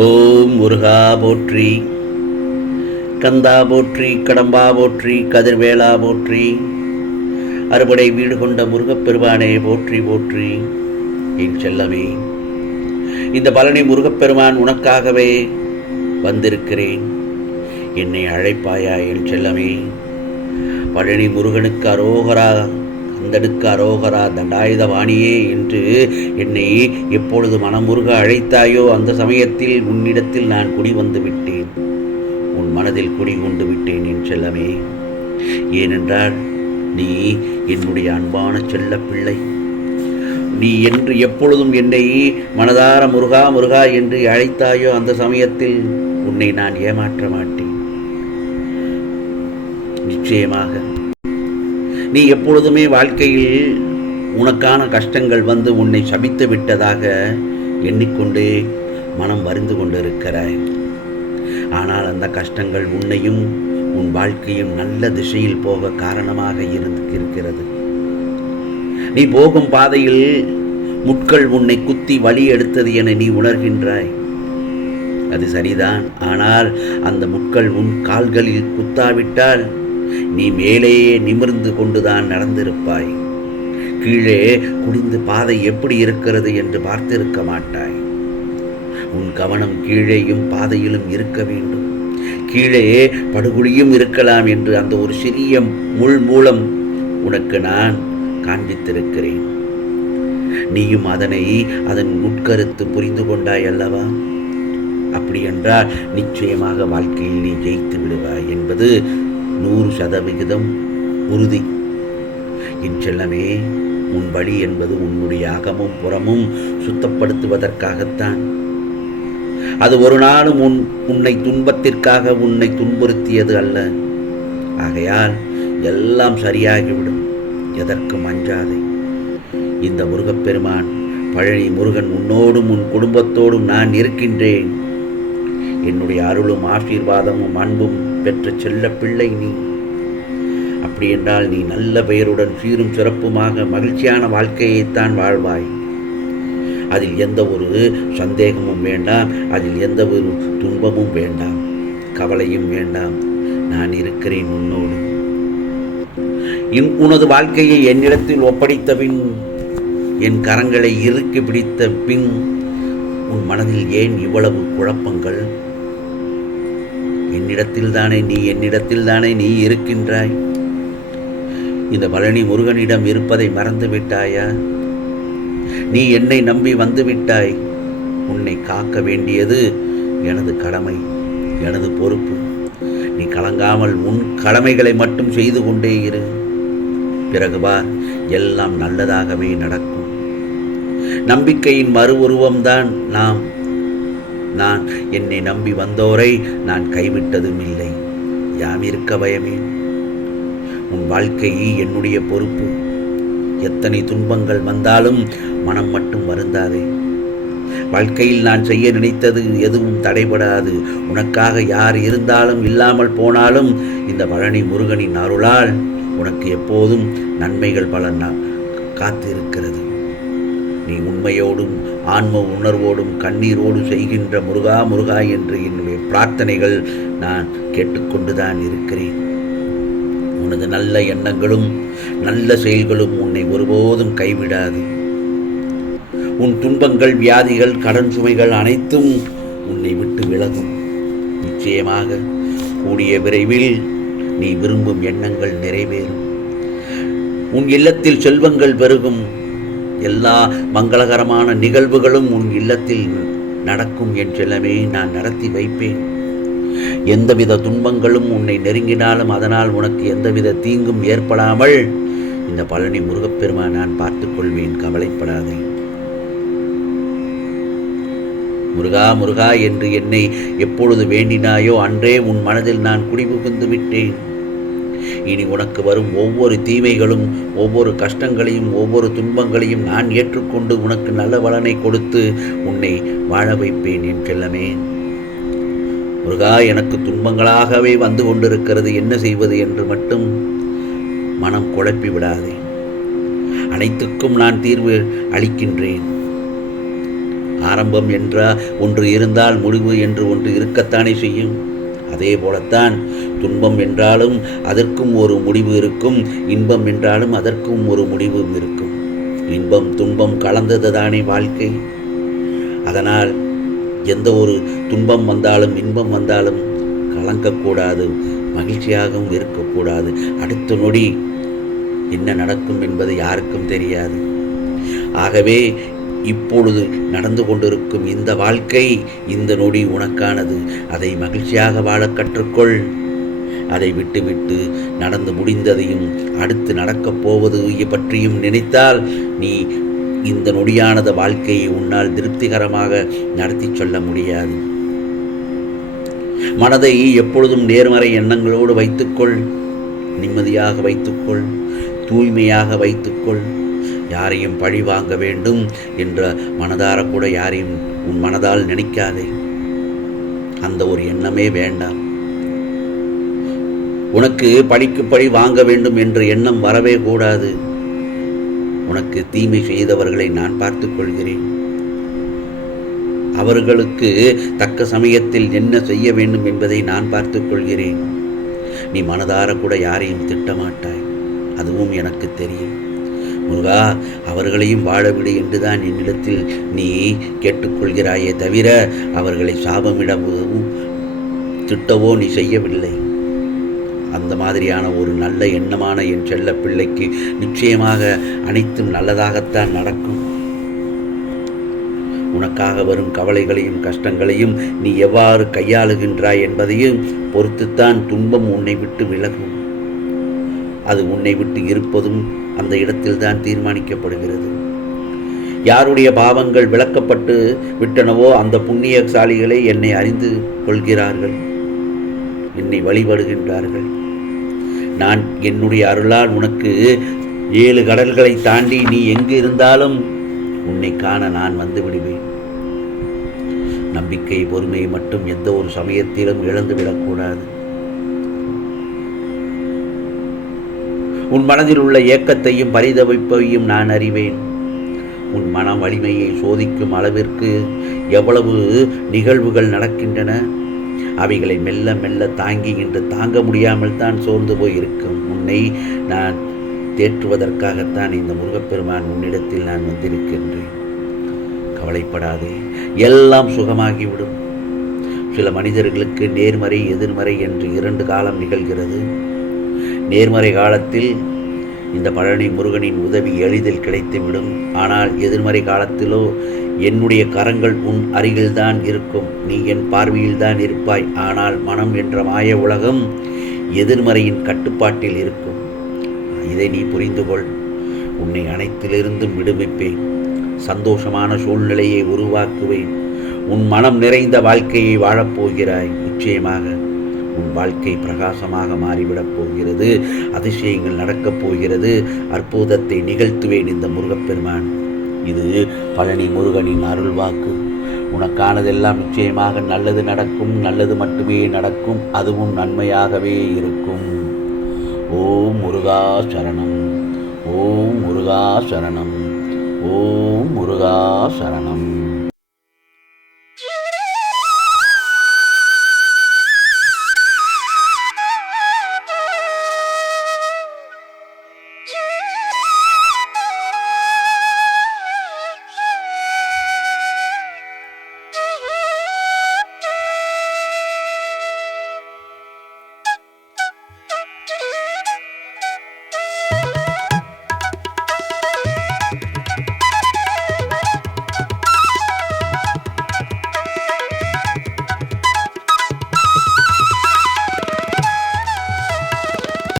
ஓம் முருகா போற்றி, கந்தா போற்றி, கடம்பா போற்றி, கதிர்வேளா போற்றி, அறுபடை வீடு கொண்ட முருகப்பெருமானே போற்றி போற்றி. என் செல்லமே, இந்த பழனி முருகப்பெருமான் உனக்காகவே வந்திருக்கிறேன், என்னை அழைப்பாயா என் செல்லமே. பழனி முருகனுக்கு அரோகரா, அந்தடுக்கு அரோகரா, தண்டாயுத வாணியே என்று என்னை எப்பொழுது மனமுருக அழைத்தாயோ அந்த சமயத்தில் உன்னிடத்தில் நான் குடி வந்து விட்டேன், உன் மனதில் குடி கொண்டு விட்டேன் என் செல்லமே. ஏனென்றால் நீ என்னுடைய அன்பான செல்ல பிள்ளை. நீ என்று எப்பொழுதும் என்னை மனதார முருகா முருகா என்று அழைத்தாயோ அந்த சமயத்தில் உன்னை நான் ஏமாற்ற மாட்டேன். நிச்சயமாக நீ எப்பொழுதுமே வாழ்க்கையில் உனக்கான கஷ்டங்கள் வந்து உன்னை சபித்து விட்டதாக எண்ணிக்கொண்டே மனம் வருந்து கொண்டிருக்கிறாய். ஆனால் அந்த கஷ்டங்கள் உன்னையும் உன் வாழ்க்கையும் நல்ல திசையில் போக காரணமாக இருக்கிறது. நீ போகும் பாதையில் முட்கள் உன்னை குத்தி வலி எடுத்தது என நீ உணர்கின்றாய். அது சரிதான். ஆனால் அந்த முட்கள் உன் கால்களில் குத்தாவிட்டால் நீ மேலேயே நிமிர்ந்து கொண்டுதான் நடந்திருப்பாய். கீழே குடிந்து பாதை எப்படி இருக்கிறது என்று பார்த்திருக்க மாட்டாய். உன் கவனம் கீழேயும் பாதையிலும் இருக்க வேண்டும். கீழே படுகுழியும் இருக்கலாம் என்று அந்த ஒரு சிறிய முள் மூலம் உனக்கு நான் காண்பித்திருக்கிறேன். நீயும் அதன் உட்கருத்து புரிந்து கொண்டாய் அல்லவா? அப்படி என்றால் நிச்சயமாக வாழ்க்கையில் நீ ஜெயித்து விடுவாய் என்பது 100% உறுதி. என் செல்லமே, உன் வழி என்பது உன்னுடைய அகமும் புறமும் சுத்தப்படுத்துவதற்காகத்தான். அது ஒரு நாளும் உன்னை துன்பத்திற்காக உன்னை துன்புறுத்தியது அல்ல. ஆகையால் எல்லாம் சரியாகிவிடும். எதற்கும் அஞ்சாதே. இந்த முருகப்பெருமான் பழனி முருகன் உன்னோடும் உன் குடும்பத்தோடும் நான் இருக்கின்றேன். என்னுடைய அருளும் ஆசீர்வாதமும் அன்பும் பெற்ற செல்ல பிள்ளை நீ. அப்படி என்றால் நீ நல்ல பெயருடன் சீரும் சிறப்புமாக மகிழ்ச்சியான வாழ்க்கையைத்தான் வாழ்வாய். அதில் எந்த ஒரு சந்தேகமும் வேண்டாம், அதில் எந்த ஒரு துன்பமும் வேண்டாம், கவலையும் வேண்டாம். நான் இருக்கிறேன் உன்னோடு. உனது வாழ்க்கையை என்னிடத்தில் ஒப்படைத்த பின், என் கரங்களை இறுக்கி பிடித்த பின் உன் மனதில் ஏன் இவ்வளவு குழப்பங்கள்? என்னிடத்தில் தானே நீ இருக்கின்றாய். இந்த பழனி முருகனிடம் இருப்பதை மறந்து விட்டாயா? நீ என்னை நம்பி வந்து விட்டாய். உன்னை காக்க வேண்டியது எனது கடமை, எனது பொறுப்பு. நீ கலங்காமல் உன் கடமைகளை மட்டும் செய்து கொண்டே இரு. பிறகு பார், எல்லாம் நல்லதாகவே நடக்கும். நம்பிக்கையின் மறு உருவம்தான் நான் என்னை நம்பி வந்தோரை நான் கைவிட்டதும் இல்லை. யாம் இருக்க பயமே. உன் வாழ்க்கை என்னுடைய பொறுப்பு. எத்தனை துன்பங்கள் வந்தாலும் மனம் மட்டும் வருந்தாதே. வாழ்க்கையில் நான் செய்ய நினைத்தது எதுவும் தடைபடாது. உனக்காக யார் இருந்தாலும் இல்லாமல் போனாலும் இந்த பழனி முருகனின் அருளால் உனக்கு எப்போதும் நன்மைகள் பல காத்திருக்கிறது. நீ உண்மையோடும் ஆன்ம உணர்வோடும் கண்ணீரோடு செய்கின்ற முருகா முருகா என்று என்னுடைய பிரார்த்தனைகள் நான் கேட்டுக்கொண்டுதான் இருக்கிறேன். உனது நல்ல எண்ணங்களும் நல்ல செயல்களும் உன்னை ஒருபோதும் கைவிடாது. உன் துன்பங்கள், வியாதிகள், கடன் சுமைகள் அனைத்தும் உன்னை விட்டு விலகும். நிச்சயமாக கூடிய விரைவில் நீ விரும்பும் எண்ணங்கள் நிறைவேறும். உன் இல்லத்தில் செல்வங்கள் பெருகும். எல்லா மங்களகரமான நிகழ்வுகளும் உன் இல்லத்தில் நடக்கும் என் செல்லமே. நான் நடத்தி வைப்பேன். எந்தவித துன்பங்களும் உன்னை நெருங்கினாலும் அதனால் உனக்கு எந்தவித தீங்கும் ஏற்படாமல் இந்த பழனி முருகப்பெருமான் நான் பார்த்துக் கொள்வேன். கவலைப்படாதே. முருகா முருகா என்று என்னை எப்பொழுது வேண்டினாயோ அன்றே உன் மனதில் நான் குடிபுகுந்து விட்டேன். இனி உனக்கு வரும் ஒவ்வொரு தீமைகளும், ஒவ்வொரு கஷ்டங்களையும், ஒவ்வொரு துன்பங்களையும் நான் ஏற்றுக்கொண்டு உனக்கு நல்ல பலனை கொடுத்து உன்னை வாழ வைப்பேன் என் செல்லமே. முருகா, எனக்கு துன்பங்களாகவே வந்து கொண்டிருக்கிறது, என்ன செய்வது என்று மட்டும் மனம் குழப்பி விடாதே. அனைத்துக்கும் நான் தீர்வு அளிக்கின்றேன். ஆரம்பம் என்ற ஒன்று இருந்தால் முடிவு என்று ஒன்று இருக்கத்தானே செய்யும். அதே போலத்தான் துன்பம் என்றாலும் அதற்கும் ஒரு முடிவு இருக்கும், இன்பம் என்றாலும் அதற்கும் ஒரு முடிவும் இருக்கும். இன்பம் துன்பம் கலந்தது தானே வாழ்க்கை. அதனால் எந்த ஒரு துன்பம் வந்தாலும் இன்பம் வந்தாலும் கலங்கக்கூடாது, மகிழ்ச்சியாகவும் இருக்கக்கூடாது. அடுத்த நொடி என்ன நடக்கும் என்பது யாருக்கும் தெரியாது. ஆகவே இப்பொழுது நடந்து கொண்டிருக்கும் இந்த வாழ்க்கை, இந்த நொடி உனக்கானது. அதை மகிழ்ச்சியாக வாழ கற்றுக்கொள். அதை விட்டுவிட்டு நடந்து முடிந்ததையும் அடுத்து நடக்கப் போவது பற்றியும் நினைத்தால் நீ இந்த நொடியானது வாழ்க்கையை உன்னால் திருப்திகரமாக நடத்தி சொல்ல முடியாது. மனதை எப்பொழுதும் நேர்மறை எண்ணங்களோடு வைத்துக்கொள், நிம்மதியாக வைத்துக்கொள், தூய்மையாக வைத்துக்கொள். யாரையும் பழி வாங்க வேண்டும் என்ற மனதார கூட யாரையும் உன் மனதால் நினைக்காதே. அந்த ஒரு எண்ணமே வேண்டாம். உனக்கு பழிக்கு பழி வாங்க வேண்டும் என்ற எண்ணம் வரவே கூடாது. உனக்கு தீமை செய்தவர்களை நான் பார்த்துக் கொள்கிறேன். அவர்களுக்கு தக்க சமயத்தில் என்ன செய்ய வேண்டும் என்பதை நான் பார்த்துக் கொள்கிறேன். நீ மனதார கூட யாரையும் திட்டமாட்டாய், அதுவும் எனக்கு தெரியும். முருகா, அவர்களையும் வாழவிடு என்றுதான் என்னிடத்தில் நீ கேட்டுக்கொள்கிறாயே தவிர அவர்களை சாபமிடவோ திட்டவோ நீ செய்யவில்லை. அந்த மாதிரியான ஒரு நல்ல எண்ணமான என் செல்ல பிள்ளைக்கு நிச்சயமாக அனைத்தும் நல்லதாகத்தான் நடக்கும். உனக்காக வரும் கவலைகளையும் கஷ்டங்களையும் நீ எவ்வாறு கையாளுகின்றாய் என்பதையும் பொறுத்துத்தான் துன்பம் உன்னை விட்டு விலகும். அது உன்னை விட்டு இருப்பதும் அந்த இடத்தில்தான் தீர்மானிக்கப்படுகிறது. யாருடைய பாவங்கள் விளக்கப்பட்டு விட்டனவோ அந்த புண்ணியசாலிகளே என்னை அறிந்து கொள்கிறார்கள், என்னை வழிபடுகின்றார்கள். நான் என்னுடைய அருளால் உனக்கு 7 கடல்களை தாண்டி நீ எங்கு இருந்தாலும் உன்னை காண நான் வந்து விடுவேன். நம்பிக்கை பொறுமை மட்டும் எந்த ஒரு சமயத்திலும் இழந்துவிடக்கூடாது. உன் மனதில் உள்ள ஏக்கத்தையும் பரிதவிப்பையும் நான் அறிவேன். உன் மன வலிமையை சோதிக்கும் அளவிற்கு எவ்வளவு நிகழ்வுகள் நடக்கின்றன. அவைகளை மெல்ல மெல்ல தாங்கி இன்று தாங்க முடியாமல் தான் சோர்ந்து போயிருக்கும். உன்னை நான் தேற்றுவதற்காகத்தான் இந்த முருகப்பெருமான் உன்னிடத்தில் நான் வந்திருக்கின்றேன். கவலைப்படாதே, எல்லாம் சுகமாகிவிடும். சில மனிதர்களுக்கு நேர்மறை எதிர்மறை என்று 2 காலம் நிகழ்கிறது. நேர்மறை காலத்தில் இந்த பழனி முருகனின் உதவி எளிதில் கிடைத்துவிடும். ஆனால் எதிர்மறை காலத்திலோ என்னுடைய கரங்கள் உன் அருகில்தான் இருக்கும், நீ என் பார்வையில்தான் இருப்பாய். ஆனால் மனம் என்ற மாய உலகம் எதிர்மறையின் கட்டுப்பாட்டில் இருக்கும். இதை நீ புரிந்து கொள். உன்னை அனைத்திலிருந்தும் விடுவிப்பேன். சந்தோஷமான சூழ்நிலையை உருவாக்குவேன். உன் மனம் நிறைந்த வாழ்க்கையை வாழப்போகிறாய். நிச்சயமாக உன் வாழ்க்கை பிரகாசமாக மாறிவிடப் போகிறது. அதிசயங்கள் நடக்கப் போகிறது. அற்புதத்தை நிகழ்த்துவேன் இந்த முருகப்பெருமான். இது பழனி முருகனின் அருள் வாக்கு. உனக்கானதெல்லாம் நிச்சயமாக நல்லது நடக்கும். நல்லது மட்டுமே நடக்கும். அதுவும் நன்மையாகவே இருக்கும். ஓம் முருகா சரணம். ஓம் முருகா சரணம். ஓம் முருகா சரணம்.